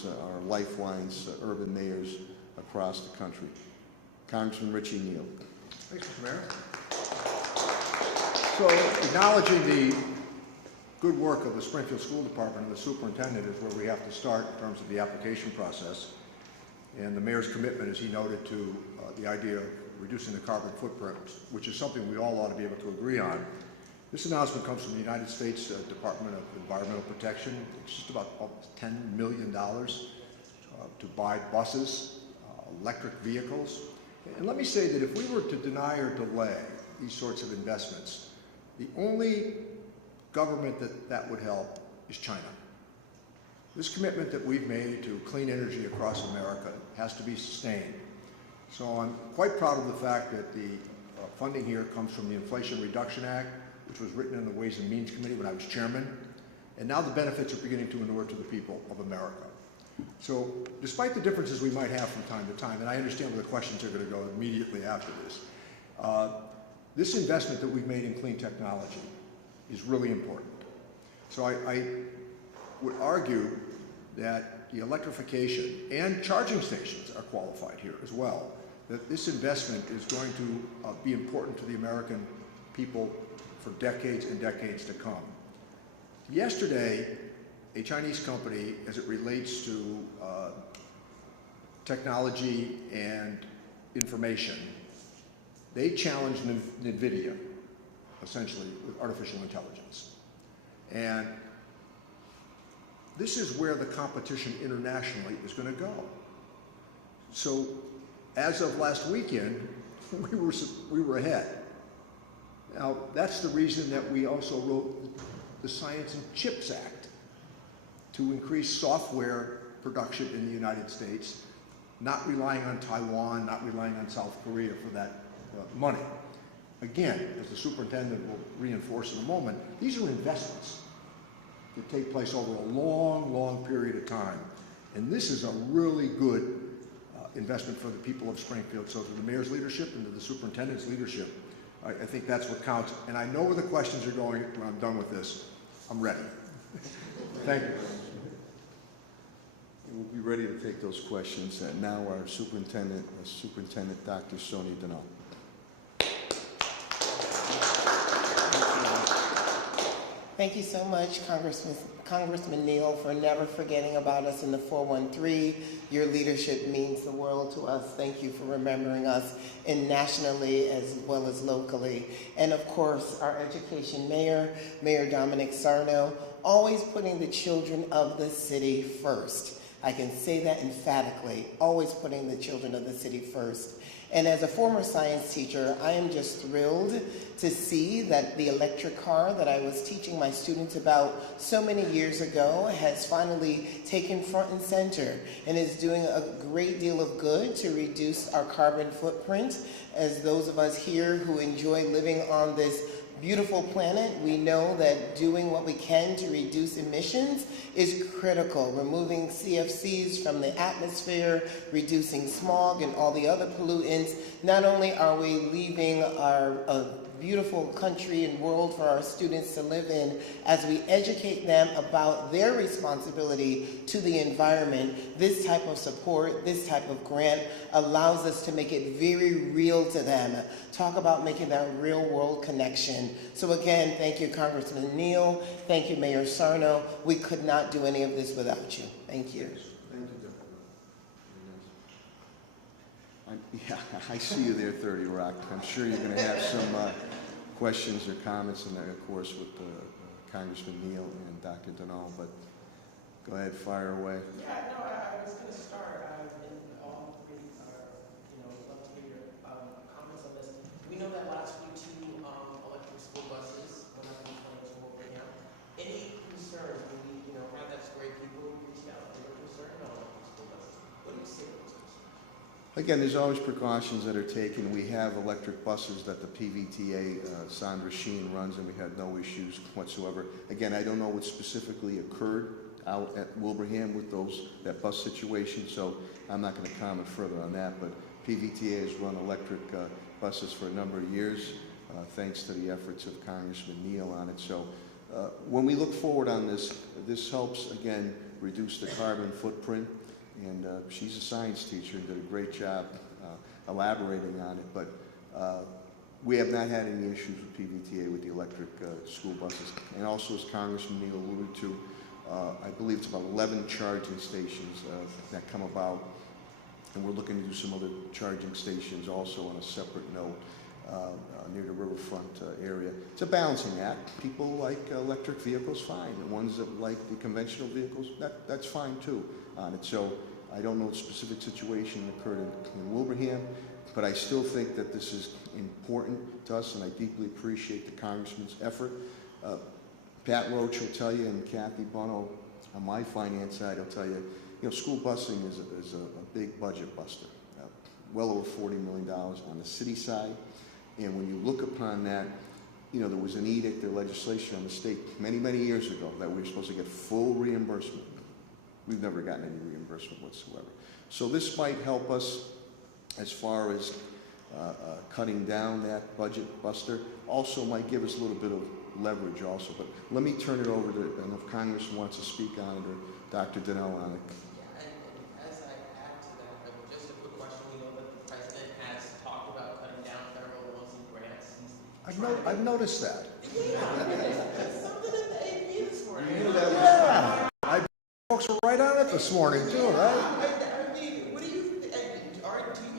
programs are lifelines, urban mayors across the country. Congressman Richie Neal. Thanks, Mr. Mayor. So, acknowledging the good work of the Springfield School Department and the superintendent is where we have to start in terms of the application process. And the mayor's commitment, as he noted, to the idea of reducing the carbon footprint, which is something we all ought to be able to agree on. This announcement comes from the United States Department of Environmental Protection. It's just about $10 million to buy buses, electric vehicles. And let me say that if we were to deny or delay these sorts of investments, the only government that would help is China. This commitment that we've made to clean energy across America has to be sustained. So I'm quite proud of the fact that the funding here comes from the Inflation Reduction Act, which was written in the Ways and Means Committee when I was chairman, and now the benefits are beginning to inure to the people of America. So despite the differences we might have from time to time, and I understand where the questions are going to go immediately after this, this investment that we've made in clean technology is really important. So I would argue that the electrification and charging stations are qualified here as well, that this investment is going to be important to the American people for decades and decades to come. Yesterday, a Chinese company, as it relates to technology and information, they challenged NVIDIA, essentially, with artificial intelligence. And this is where the competition internationally is going to go. So, as of last weekend, we were ahead. Now, that's the reason that we also wrote the Science and Chips Act to increase software production in the United States, not relying on Taiwan, not relying on South Korea for that money. Again, as the superintendent will reinforce in a moment, these are investments that take place over a long, long period of time. And this is a really good investment for the people of Springfield. So to the mayor's leadership and to the superintendent's leadership, I think that's what counts. And I know where the questions are going when I'm done with this. I'm ready. Thank you. We'll be ready to take those questions. And now our Superintendent Dr. Sonia Denal. Thank you so much, Congressman Neal, for never forgetting about us in the 413. Your leadership means the world to us. Thank you for remembering us nationally as well as locally. And of course, our education mayor, Mayor Dominic Sarno, always putting the children of the city first. I can say that emphatically, always putting the children of the city first. And as a former science teacher, I am just thrilled to see that the electric car that I was teaching my students about so many years ago has finally taken front and center and is doing a great deal of good to reduce our carbon footprint. As those of us here who enjoy living on this beautiful planet, we know that doing what we can to reduce emissions is critical. Removing CFCs from the atmosphere, reducing smog and all the other pollutants. Not only are we leaving our beautiful country and world for our students to live in, as we educate them about their responsibility to the environment, this type of support, this type of grant allows us to make it very real to them. Talk about making that real world connection. So again, thank you, Congressman Neal. Thank you, Mayor Sarno. We could not do any of this without you. Thank you. Thank you, yeah, I see you there, 30 Rock. I'm sure you're going to have some questions or comments, and of course with Congressman Neal and Dr. Denal. But go ahead, fire away. Yeah, no, I was going to start. And all three love to hear your comments on this. We know that last week 2 electric school buses went up in flames in Wilbraham. Any concerns when we had that story? People reached out. They were concerned about electric school buses. What do you say to those concerns? Again, there's always precautions that are taken. We have electric buses that the PVTA, Sandra Sheen runs, and we had no issues whatsoever. Again, I don't know what specifically occurred out at Wilbraham with that bus situation, so I'm not going to comment further on that. But PVTA has run electric buses for a number of years, thanks to the efforts of Congressman Neal on it. So when we look forward on this, this helps, again, reduce the carbon footprint. And she's a science teacher and did a great job elaborating on it. But we have not had any issues with PVTA with the electric school buses. And also, as Congressman Neal alluded to, I believe it's about 11 charging stations that come about. And we're looking to do some other charging stations also on a separate note near the riverfront area. It's a balancing act. People like electric vehicles, fine. The ones that like the conventional vehicles, that's fine too on it. So I don't know what specific situation occurred in Wilbraham, but I still think that this is important to us, and I deeply appreciate the Congressman's effort. Pat Roach will tell you, and Kathy Bono on my finance side will tell you, school busing is a big budget buster. Well over $40 million on the city side. And when you look upon that, there was an edict or legislation on the state many, many years ago that we were supposed to get full reimbursement. We've never gotten any reimbursement whatsoever. So this might help us as far as cutting down that budget buster. Also might give us a little bit of leverage also. But let me turn it over to, and if Congress wants to speak on it, or Dr. Donnell on it. Yeah, and as I add to that, just a quick question. We know that the president has talked about cutting down federal loans and grants. I've noticed that. Yeah, there's something in the AP this morning. Yeah. Folks were right on it this morning too, right? I mean, what do you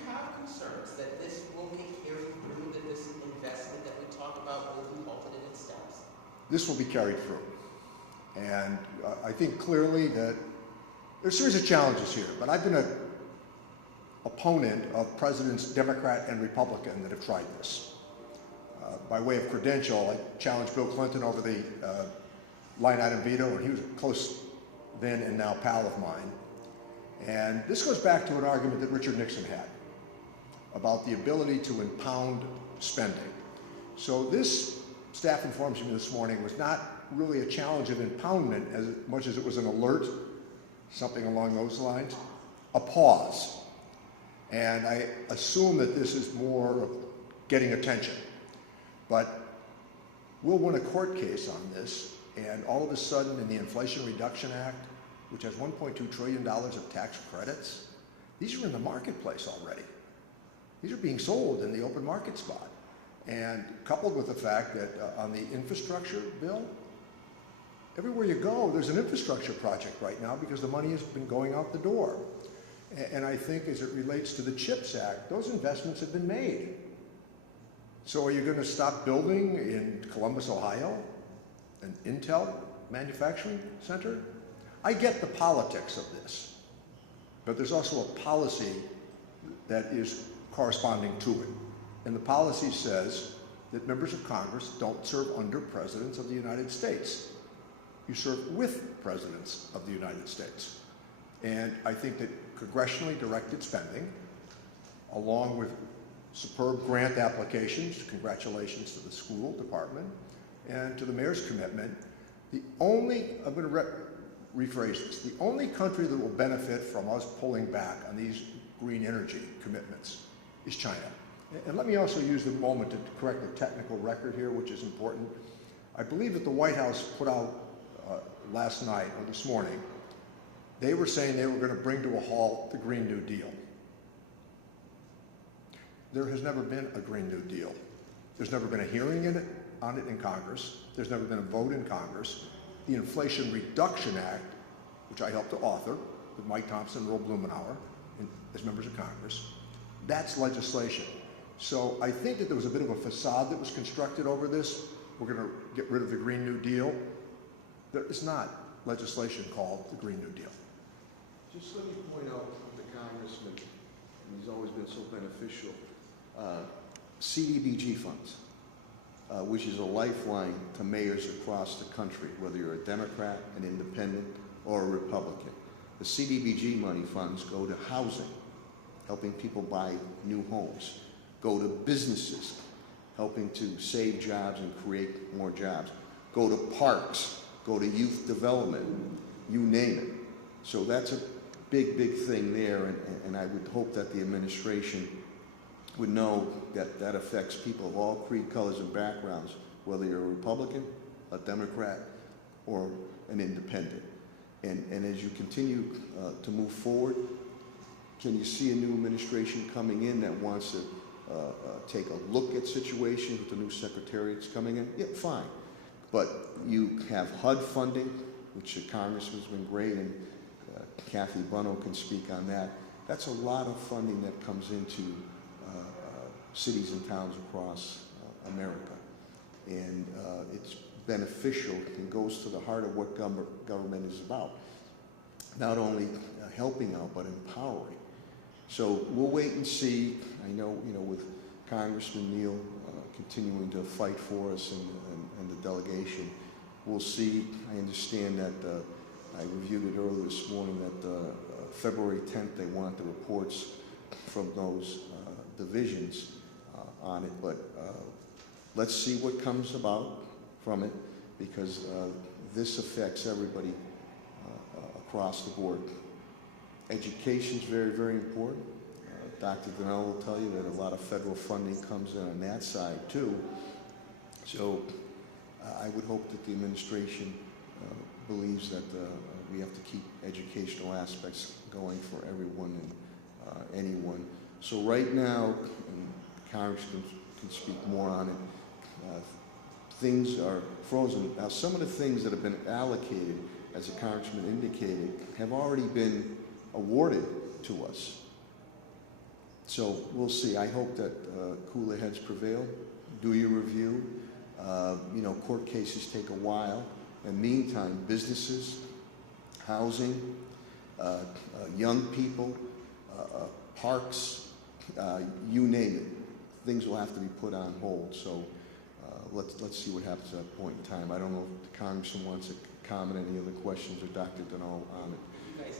have concerns that this will get carried through, that this investment that we talk about will be halted in its steps? This will be carried through. And I think clearly that there's a series of challenges here, but I've been an opponent of presidents, Democrat and Republican, that have tried this. By way of credential, I challenged Bill Clinton over the line item veto, and he was a close then and now pal of mine. And this goes back to an argument that Richard Nixon had about the ability to impound spending. So this, staff informs me this morning, was not really a challenge of impoundment as much as it was an alert, something along those lines, a pause. And I assume that this is more of getting attention. But we'll win a court case on this, and all of a sudden in the Inflation Reduction Act, which has $1.2 trillion of tax credits, these are in the marketplace already. These are being sold in the open market spot. And coupled with the fact that on the infrastructure bill, everywhere you go, there's an infrastructure project right now because the money has been going out the door. And I think as it relates to the CHIPS Act, those investments have been made. So are you going to stop building in Columbus, Ohio, an Intel manufacturing center? I get the politics of this, but there's also a policy that is corresponding to it. And the policy says that members of Congress don't serve under presidents of the United States. You serve with presidents of the United States. And I think that congressionally directed spending, along with superb grant applications, congratulations to the school department, and to the mayor's commitment, I'm going to rephrase this, the only country that will benefit from us pulling back on these green energy commitments is China. And let me also use the moment to correct the technical record here, which is important. I believe that the White House put out last night or this morning, they were saying they were going to bring to a halt the Green New Deal. There has never been a Green New Deal. There's never been a hearing on it in Congress. There's never been a vote in Congress. The Inflation Reduction Act, which I helped to author with Mike Thompson and Roe Blumenauer as members of Congress, that's legislation. So I think that there was a bit of a facade that was constructed over this. We're going to get rid of the Green New Deal. There is not legislation called the Green New Deal. Just let me point out to the Congressman, and he's always been so beneficial, CDBG funds, which is a lifeline to mayors across the country, whether you're a Democrat, an independent, or a Republican. The CDBG money funds go to housing, helping people buy new homes, go to businesses, helping to save jobs and create more jobs, go to parks, go to youth development, you name it. So that's a big, big thing there, and I would hope that the administration would know that that affects people of all creed, colors, and backgrounds, whether you're a Republican, a Democrat, or an independent. And as you continue to move forward, can you see a new administration coming in that wants to take a look at situations with the new secretariats coming in? Yeah, fine. But you have HUD funding, which the Congressman's been great, and Kathy Buno can speak on that. That's a lot of funding that comes into cities and towns across America. And it's beneficial and goes to the heart of what government is about. Not only helping out, but empowering. So we'll wait and see. I know, with Congressman Neal continuing to fight for us and the delegation, we'll see. I understand that I reviewed it earlier this morning that February 10th they want the reports from those divisions on it, but let's see what comes about from it, because this affects everybody across the board. Education is very, very important. Dr. Donnell will tell you that a lot of federal funding comes in on that side too. So I would hope that the administration believes that we have to keep educational aspects going for everyone and anyone. So right now, and Congress can speak more on it, things are frozen. Now, some of the things that have been allocated, as the Congressman indicated, have already been awarded to us. So we'll see. I hope that cooler heads prevail. Do your review. Court cases take a while. In the meantime, businesses, housing, young people, parks, you name it, things will have to be put on hold. So let's see what happens at that point in time. I don't know if the Congressman wants to comment on any other questions or Dr. Donnell on it.